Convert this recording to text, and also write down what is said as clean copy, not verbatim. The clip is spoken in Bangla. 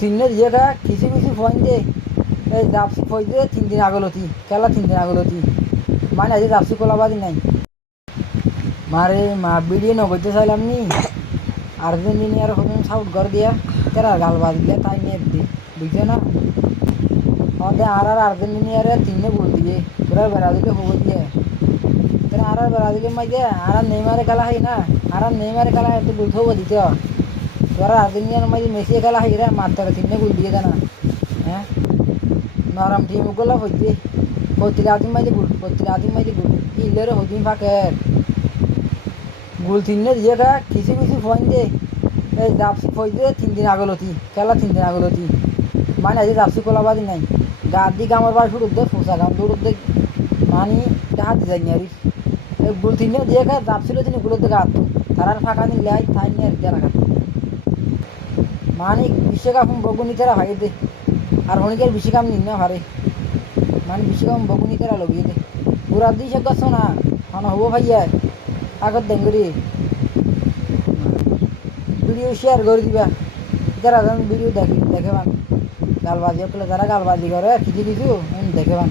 তিননে দিয়ে গা কিছু কিছু ফোন দে এই জাপসি ফই দে 3 দিন আগলতি খেলা 3 দিন আগলতি মানে আজ জাপসি কোলাবাদি নাই মারে মা ভিডিও নগইতে চাইলাম নি আর্জেন্টিনার হন সাউট ঘর দিয়া তেরা গাল বাজ দিয়া তাই নিয়ে দে বুঝছো না ওদের আর আর্জেন্টিনারে 3 গোল দিয়ে পুরা বেড়া দিলে হবো দিয়ে তেরা আর বেড়া দিলে মাই দে আর নেইমারে খেলা হয় না আর নেইমারে খেলা একটু গোল থবো দিতে তোরা আর্জেন্টিনার মাঝে মেসি খেলা হয় রে মাত্র 3 গোল দিয়ে দেনা হ্যাঁ নরম টিম গুলো হইতে প্রতিটা আদিম মাঝে গোল প্রতিটা আদিম মাঝে গোল ইলেরে হদিন ফাঁকে গোল 3 দিয়ে গা কিছু কিছু ফোন দে এই জাপসি ফই দে 3 দিন আগলতি খেলা 3 দিন আগলতি মানে আজ জাপসি কোলাবাদি নাই গা দি গামর বার শুরু দে ফোসা গাম দৌড় দে মানি হাত যাই নি এই গোল 3 দিয়ে গা জাপসিল তিনি গোল দে গা তারার ফাঁকা নি লাই তাই নিয়ে দিয়া রাখা মানে বিশ্বকাপ বগুনি তেরা ভাই দে আর হনিকের বিশ্বকাপ নিন না ভারে মানে বিশ্বকাপ বগুনি তেরা লगिए দে পুরা দিশে গছ না হন হবো ভাইয়া আগত দেঙ্গরি ভিডিও শেয়ার করে দিবা যারা ভিডিও দেখে দেখেবান গালবাজি করলে যারা গালবাজি করে কিছু কিছু দেখেবান